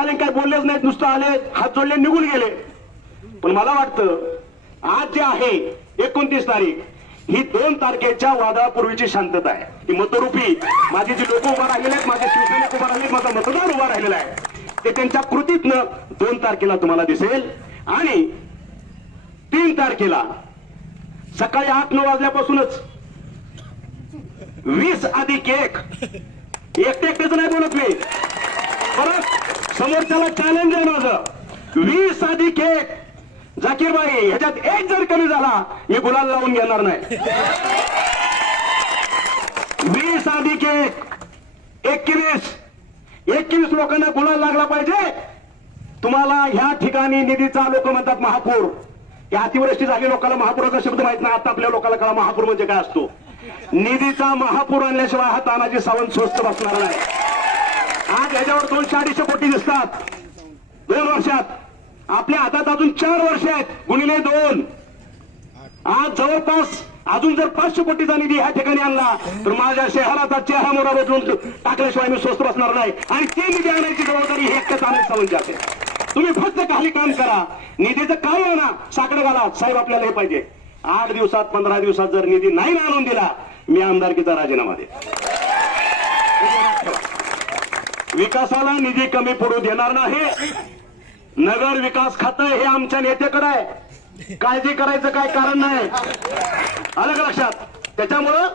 भाजपवाले काही बोललेच नाहीत नुसतं आले हात जोडले निघून गेले. पण मला वाटतं आज जे आहे एकोणतीस तारीख ही दोन तारखेच्या वादळापूर्वीची शांतता आहे. ही मतरूपी माझी जी लोक उभा राहिलेले आहेत माझे शिवसैनिक उभा राहिले माझा मतदार उभा राहिलेला आहे ते त्यांच्या कृतीतनं दोन तारखेला तुम्हाला दिसेल. आणि तीन तारखेला सकाळी आठ नऊ वाजल्यापासूनच वीस अधिक एक. एकटे एकटेच नाही बोलत मी. परत समोरच्याला चॅलेंज आहे माझं. वीस अधिक एक. जाकीर भाई ह्याच्यात एक जर कमी झाला मी गुलाल लावून घेणार नाही. वीस अधिक एक. एकवीस. एकवीस लोकांना गुलाल लागला पाहिजे. तुम्हाला ह्या ठिकाणी निधीचा लोक म्हणतात महापूर. या अतिवृष्टी झाली लोकांना महापुराचा शब्द माहीत नाही. आता आपल्या लोकांना कळा महापूर म्हणजे काय असतो. निधीचा महापूर आणल्याशिवाय हा तानाजी सावंत स्वस्त बसणार नाही. आज याच्यावर दोनशे अडीचशे कोटी दिसतात. दोन वर्षात. आपल्या हातात अजून चार वर्ष आहेत. गुणिले दोन. आज जवळपास अजून जर पाचशे कोटीचा निधी ह्या ठिकाणी आणला तर माझ्या शहराचा चेहरा मोरा बदलून टाकल्याशिवाय मी स्वस्त बसणार नाही. आणि ते निधी आणायची जबाबदारी हे एकट्याच आम्ही सावंत असेल तुम्ही फक्त खाली काम करा. निधीचं काय आणा? साकडं घाला. साहेब आपल्याला हे पाहिजे. आठ दिवसात पंधरा दिवसात जर निधी नाही आणून दिला मी आमदारकीचा राजीनामा दे विकासाला निधी कमी पडू देणार नाही. नगर विकास खातं हे आमच्या नेत्याकडे आहे. काळजी करायचं काय कारण नाही. आलं का लक्षात? त्याच्यामुळं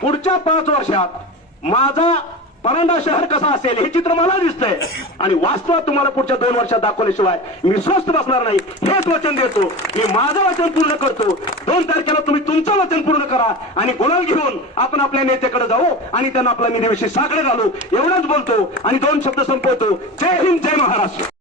पुढच्या पाच वर्षात माझा परांडा शहर कसा असेल हे चित्र मला दिसतंय. आणि वास्तवात तुम्हाला पुढच्या दोन वर्षात दाखवल्याशिवाय मी स्वस्थ बसणार नाही. हेच वचन देतो. मी माझं वचन पूर्ण करतो. दोन तारखेला तुम्ही तुमचं वचन पूर्ण करा आणि गुलाल घेऊन आपण आपल्या नेत्याकडे जाऊ आणि त्यांना आपल्या निधीविषयी साकडे घालू. एवढंच बोलतो आणि दोन शब्द संपवतो. जय हिंद जय महाराष्ट्र.